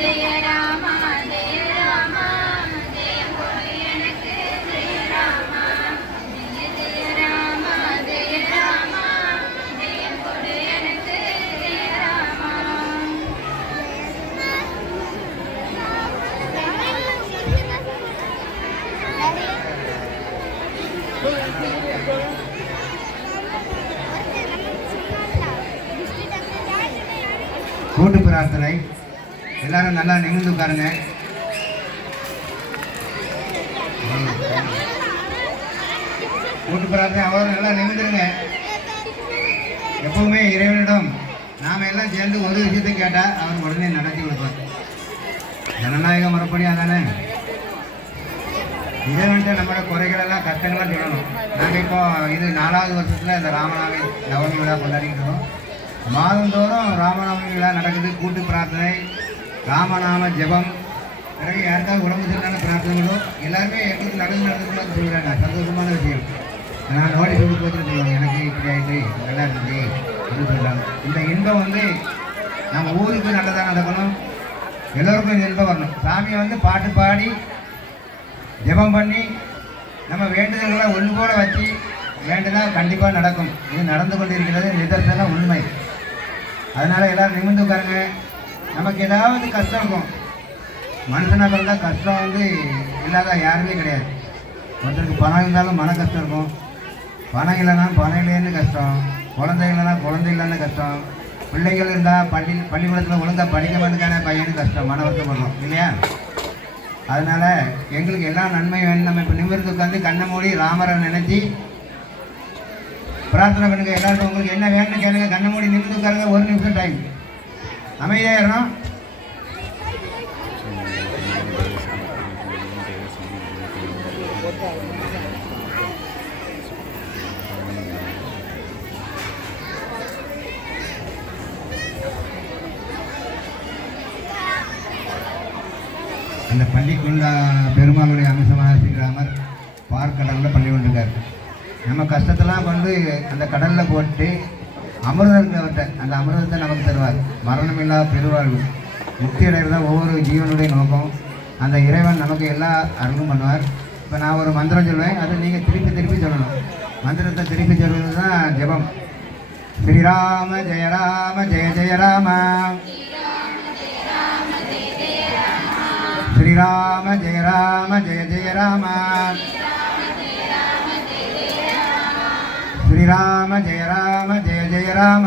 ஜெய ராமா ஜெய ராமா ஜெயம் கொடு எனக்கு ஜெய ராமா ஜெய ஜெய ராமா ஜெய ராமா ஜெயம் கொடு எனக்கு ஜெய ராமா. கூட்டு பிரார்த்தனை. எல்லாரும் நல்லா நிமிர்ந்து உட்காருங்க. கூட்டு பிரார்த்தனை அவரும் நல்லா நிமிர்ந்துருங்க. எப்பவுமே இறைவனிடம் நாம் எல்லாம் சேர்ந்து ஒரு விஷயத்தை கேட்டால் அவர் உடனே நடத்தி கொடுப்பார். ஜனநாயக முறைப்படி அதானே. இறைவன்கிட்ட நம்மளோட குறைகளெல்லாம் கஷ்டங்கள்லாம் சொல்லணும். நாங்கள் இப்போ இது 4வது வருஷத்தில் இந்த ராமநாமி நவமி விழா கொண்டாடிட்டு இருக்கோம். மாதந்தோறும் ராமநாமி விழா நடக்குது. கூட்டு பிரார்த்தனை, ராமநாம ஜெபம். பிறகு யாருக்காவது உடம்பு சரியான பிரார்த்தனைகளோ எல்லாருமே எங்களுக்கு நடந்துக்கூடாது சொல்கிறாங்க. சந்தோஷமான விஷயம். நான் நோட்டீஸ் கொடுத்து வச்சுட்டு சொல்லுவாங்க, எனக்கு இப்படி ஆகிட்டு நல்லா இருந்துச்சு அப்படின்னு சொல்கிறாங்க. இந்த இன்பம் வந்து நம்ம ஊருக்கு நல்லதாக நடக்கணும், எல்லோருக்கும் இந்த இன்பம் வரணும். சாமியை வந்து பாட்டு பாடி ஜெபம் பண்ணி நம்ம வேண்டுதல்களை ஒன்று போல வச்சு வேண்டுதல் கண்டிப்பாக நடக்கும். இது நடந்து கொண்டிருக்கிறது நிதர்சன உண்மை. அதனால் எல்லோரும் நிமிர்ந்து உட்காருங்க. நமக்கு ஏதாவது கஷ்டம் இருக்கும். மனுஷனாக இருந்தால் கஷ்டம் வந்து இல்லாத யாருமே கிடையாது. ஒருத்தருக்கு பணம் இருந்தாலும் மன கஷ்டம் இருக்கும், பணம் இல்லைனாலும் பணம் இல்லைன்னு கஷ்டம், குழந்தை இல்லைன்னா குழந்தை இல்லைன்னு கஷ்டம், பிள்ளைகள் இருந்தால் பள்ளிக்கூடத்தில் ஒழுங்காக படிக்க மாட்டேங்கான பையனுக்கு கஷ்டம், மன வருத்தப்படுறோம் இல்லையா? அதனால் எங்களுக்கு எல்லாம் நன்மை வேணும். நம்ம இப்போ நிமிர்ந்து உட்காந்து கண்ணை மூடி ராமரை நினைச்சி பிரார்த்தனை பண்ணுங்க. எல்லாருக்கும் உங்களுக்கு என்ன வேணும்னு கேளுங்க. கண்ணை மூடி நிமிர்ந்து உட்காருங்க. 1 நிமிஷம் டைம். அமைதியாக இருக்கணும். அந்த பள்ளிக்குள்ள பெருமாளுடைய அம்சமாக ஸ்ரீராமர் பார்க்கடலில் பள்ளி கொண்டிருக்கார். நம்ம கஷ்டத்தெல்லாம் கொண்டு அந்த கடலில் போட்டு அமிர்தம் இருக்கிறவர்கிட்ட அந்த அமிர்தத்தை நமக்கு தருவார். மரணமில்லா பெருவாழ்வு, முக்தி அடைகிறது தான் ஒவ்வொரு ஜீவனுடைய நோக்கம். அந்த இறைவன் நமக்கு எல்லா அருளும் பண்ணுவார். இப்போ நான் ஒரு மந்திரம் சொல்லுவேன், அதை நீங்கள் திருப்பி சொல்லணும். மந்திரத்தை திருப்பி சொல்வது தான் ஜெபம். ஸ்ரீராம ஜெய ராம ஜெய ஜெய ராம, ஸ்ரீராம ஜெய ராம ஜெய ஜெய ராம, ஸ்ரீராம ஜெய ராம ஜெய ஜெய ராம,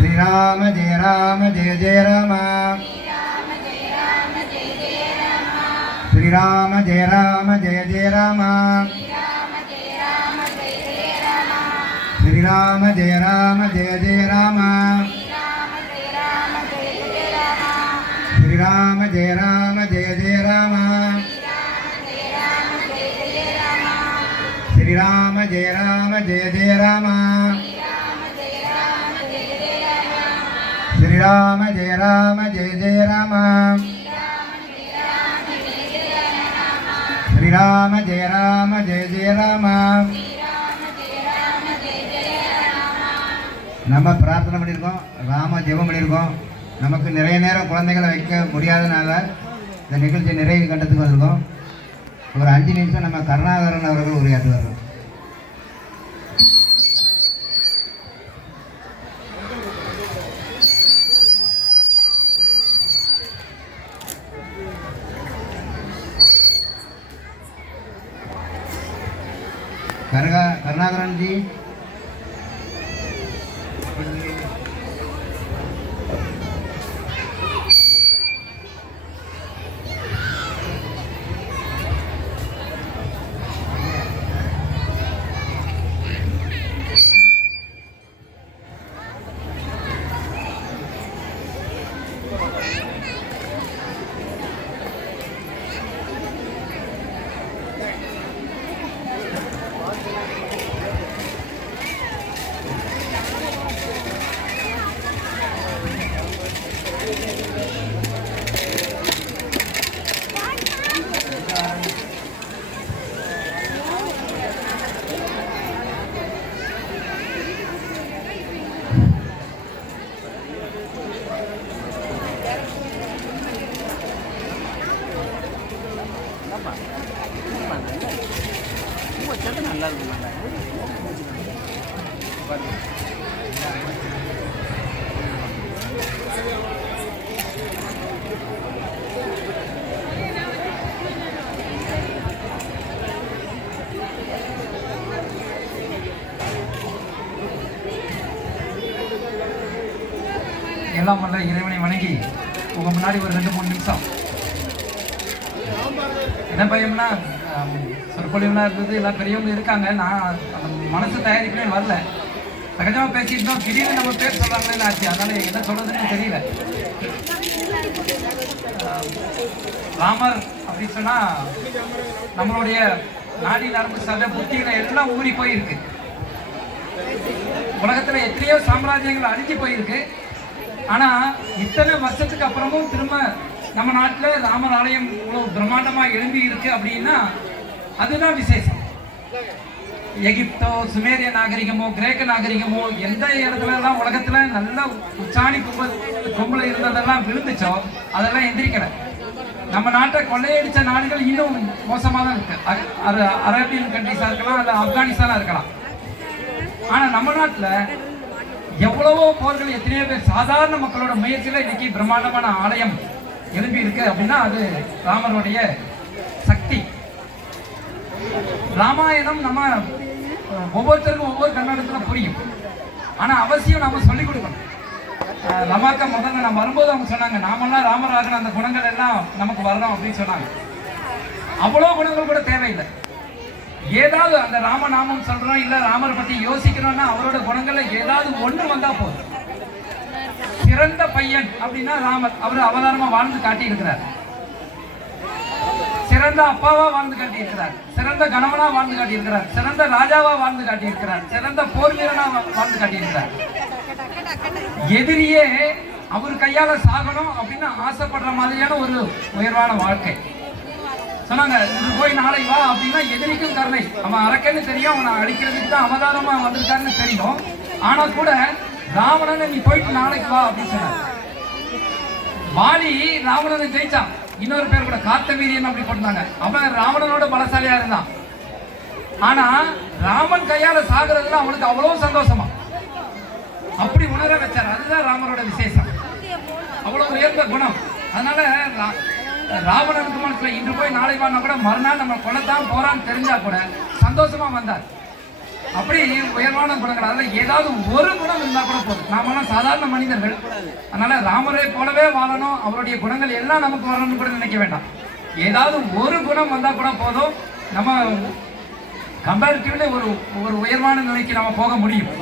ஸ்ரீராம ஜெய ராம ஜெய ஜெய ராம, ஸ்ரீராம ஜெய ராம ஜெய ஜெய ராம, ஸ்ரீராம ஜெய ராம ஜெய ஜெய ராம, ஸ்ரீராம ஜெய ராம ஜெய ஜெய ராம, ஸ்ரீராம ஜெய ராம ஜெய ஜெய ராம, ஸ்ரீராம ஜெய ராம ஜெய ஜெய ராம, ஸ்ரீராம ஜெய ராம ஜெய ஜெய ராம. நம்ம பிரார்த்தனை பண்ணியிருக்கோம், ராம ஜெபம் பண்ணியிருக்கோம். நமக்கு நிறைய நேரம் குழந்தைகளை வைக்க முடியாதனால இந்த நிகழ்ச்சி நிறைவு கண்டத்துக்கு வந்திருக்கோம். ஒரு 5 நிமிஷம் நம்ம கருணாகரன் அவர்கள் உரையாற்றுவார்கள். करुणाकरण जी நல்லா இருக்கும். எல்லாம் வல்ல இறைவனை வணங்கி உங்கள் முன்னாடி ஒரு 2-3 நிமிஷம் என்ன பயம்னா சொற்பொழிவுலாம் இருந்தது, எல்லாம் பெரியவங்க இருக்காங்க. நான் அந்த மனசு தயாரிக்கவே வரல, சகஜமாக பேசிட்டோம். திடீர்னு நம்ம பேர் சொல்கிறாங்களே ஆச்சு, அதனால் என்ன சொல்கிறதுன்னு தெரியல. ராமர் அப்படின்னு சொன்னால் நம்மளுடைய நாடி நரம்பு சதை புத்திகளை எல்லாம் ஊறி போயிருக்கு. உலகத்தில் எத்தனையோ சாம்ராஜ்யங்கள் அழிஞ்சு போயிருக்கு. ஆனால் இத்தனை வருஷத்துக்கு அப்புறமும் திரும்ப நம்ம நாட்டில் ராமர் ஆலயம் இவ்வளோ பிரம்மாண்டமாக எழும்பி இருக்கு அப்படின்னா அதுதான் விசேஷம். எகிப்தோ, சுமேரிய நாகரிகமோ, கிரேக்க நாகரிகமோ, எந்த இடத்துலலாம் உலகத்தில் நல்ல உச்சாணி கொம்புல இருந்ததெல்லாம் விழுந்துச்சோ அதெல்லாம் எந்திரிக்கலை. நம்ம நாட்டை கொள்ளையடித்த நாடுகள் இன்னும் மோசமாக தான் இருக்கு. அரேபியன் கண்ட்ரிஸாக இருக்கலாம், இல்லை ஆப்கானிஸ்தானாக இருக்கலாம். ஆனால் நம்ம நாட்டில் எவ்வளவோ போர்கள், எத்தனையோ பேர் சாதாரண மக்களோட முயற்சியில் இன்னைக்கு பிரம்மாண்டமான ஆலயம் எழுப்பி இருக்கு அப்படின்னா அது ராமருடைய சக்தி. ராமாயணம் நம்ம ஒவ்வொருத்தருக்கும் ஒவ்வொரு கண்ணோட்டத்தில் புரியும். ஆனால் அவசியம் நாம சொல்லிக் கொடுக்கணும். ரமாக்கா முதல்ல நம்ம வரும்போது அவங்க சொன்னாங்க, நாமெல்லாம் ராமர் ஆகின அந்த குணங்கள் எல்லாம் நமக்கு வரணும் அப்படின்னு சொன்னாங்க. அவ்வளோ குணங்கள் கூட தேவையில்லை. ஏதாவது அந்த ராமநாமம் சொல்றோம், இல்ல ராமரை பத்தி யோசிக்கிறோம்னா அவரோட குணங்கள்ல ஏதாவது ஒன்று வந்தா போதும். சிறந்த பையன் அப்படின்னா ராமர், அவர் அவதாரமா வாழ்ந்து காட்டி இருக்கிறார். சிறந்த அப்பாவா வாழ்ந்து காட்டி இருக்கிறார், சிறந்த கணவனா வாழ்ந்து காட்டி இருக்கிறார், சிறந்த ராஜாவா வாழ்ந்து காட்டி இருக்கிறார், சிறந்த போர் வீரனா வாழ்ந்து காட்டி இருக்கிறார். எதிரியே அவர் கையால சாகணும் அப்படின்னு ஆசைப்படுற மாதிரியான ஒரு உயர்வான வாழ்க்கை. சொன்னாங்க, இது போய் நாளை வா அப்படின்னா எதிரிக்கும் கருணை. அவன் அரக்கன்னு தெரியும், அவனை அழிக்கிறதுக்கு தான் அவதாரமா வந்திருக்காருன்னு தெரியும். ஆனா கூட ராவணனை நீ போயிட்டு நாளைக்கு வா அப்படின்னு சொன்னாங்க. வாலி ராவணனை ஜெயிச்சான். இன்னொரு பேர் கூட கார்த்தவீரியன் அப்படி போட்டாங்க. அவன் ராவணனோட பலசாலியா இருந்தான். ஆனா ராமன் கையால சாகுறதுல அவனுக்கு அவ்வளவு சந்தோஷமா அப்படி உணர வச்சார். அதுதான் ராமரோட விசேஷம், அவ்வளவு உயர்ந்த குணம். அதனால ராவணனுக்கு மனசுல இன்று போய் நாளை வானா கூட மறுநாள் நம்ம கொலைத்தான் போறான்னு தெரிஞ்சா கூட சந்தோஷமா வந்தார். அப்படி உயர்வான குணங்கள். அதில் ஏதாவது ஒரு குணம் இருந்தா கூட போதும். நாமெல்லாம் சாதாரண மனிதர்கள், அதனால ராமரை போலவே வாழணும், அவருடைய குணங்கள் எல்லாம் நமக்கு வரணும்னு கூட நினைக்க வேண்டாம். ஏதாவது ஒரு குணம் வந்தா கூட போதும், நம்ம கம்பேரிட்டிவ்ல ஒரு உயர்வான நிலைக்கு நம்ம போக முடியும்.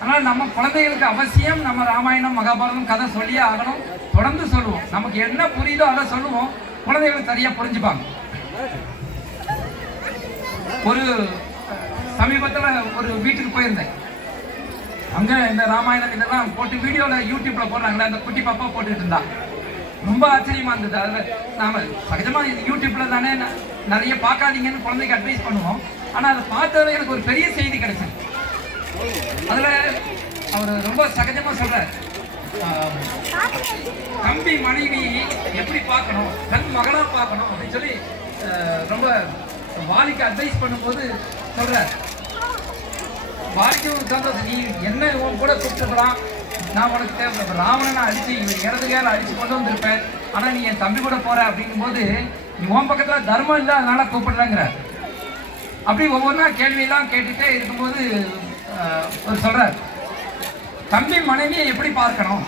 அதனால நம்ம குழந்தைகளுக்கு அவசியம் நம்ம ராமாயணம் மகாபாரதம் கதை சொல்லியே ஆகணும். தொடர்ந்து சொல்லுவோம், நமக்கு என்ன புரியுதோ அதை சொல்லுவோம், குழந்தைகளுக்கு சரியா புரிஞ்சுப்பாங்க. ஒரு சமீபத்தில் ஒரு வீட்டுக்கு போயிருந்தேன். அங்க இந்த ராமாயணம் இதெல்லாம் போட்டு வீடியோல யூடியூப்ல போடுறாங்களே, அந்த குட்டி பாப்பா போட்டுட்டு இருந்தா ரொம்ப ஆச்சரியமா இருந்தது. அதுல நாம சகஜமா யூடியூப்ல தானே நிறைய பார்க்காதீங்கன்னு குழந்தைக்கு அட்வைஸ் பண்ணுவோம். ஆனா அதை பார்த்ததுல எனக்கு ஒரு பெரிய செய்தி கிடைச்சது. அதுல அவர் ரொம்ப சகஜமா சொல்றாரு, தம்பி மனைவி எப்படி பார்க்கணும், தன் மகளா பார்க்கணும் அப்படின்னு சொல்லி ரொம்ப வாலிக்கு அட்வைஸ் பண்ணும்போது சொல்றார். வாலிக்கு ஒரு சந்தோஷம், நீ என்ன உன் கூட கூப்பிட்டுக்கலாம், நான் உனக்கு தேவை, ராவணனை அடிச்சு இடதுகையால் அடிச்சு கொண்டு வந்திருப்பேன், ஆனா நீ என் தம்பி கூட போற அப்படிங்கும்போது நீ உன் பக்கத்துல தர்மம் இல்லை, அதனால கூப்பிடலங்கிற. அப்படி ஒவ்வொன்றா கேள்வியெல்லாம் கேட்டுட்டே இருக்கும்போது ஒரு சொல்றார், தம்பி மனைவியை எப்படி பார்க்கணும்.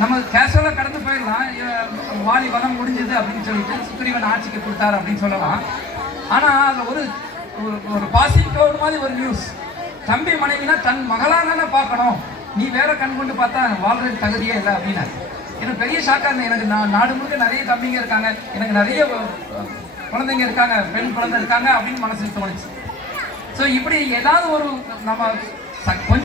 நம்ம கேஷுவலாக கடந்து போயிடலாம், வாலி வனம் முடிஞ்சது அப்படின்னு சொல்லிட்டு சுக்ரீவன் ஆட்சிக்கு கொடுத்தாரு அப்படின்னு சொல்லலாம். ஆனால் அதில் ஒரு பாசிட்டிவ் மாதிரி ஒரு நியூஸ், தம்பி மனைவினா தன் மகளான பார்க்கணும், நீ வேற கண் கொண்டு பார்த்தா வாழ்றதுக்கு தகுதியே இல்லை அப்படின்னா எனக்கு பெரிய ஷாக்காக இருந்தது. எனக்கு நாடு முழுக்க நிறைய தம்பிங்க இருக்காங்க, எனக்கு நிறைய குழந்தைங்க இருக்காங்க, பெண் குழந்தை இருக்காங்க அப்படின்னு மனசுக்கு தோணுச்சு. ஸோ இப்படி ஏதாவது ஒரு நம்ம கொஞ்சம்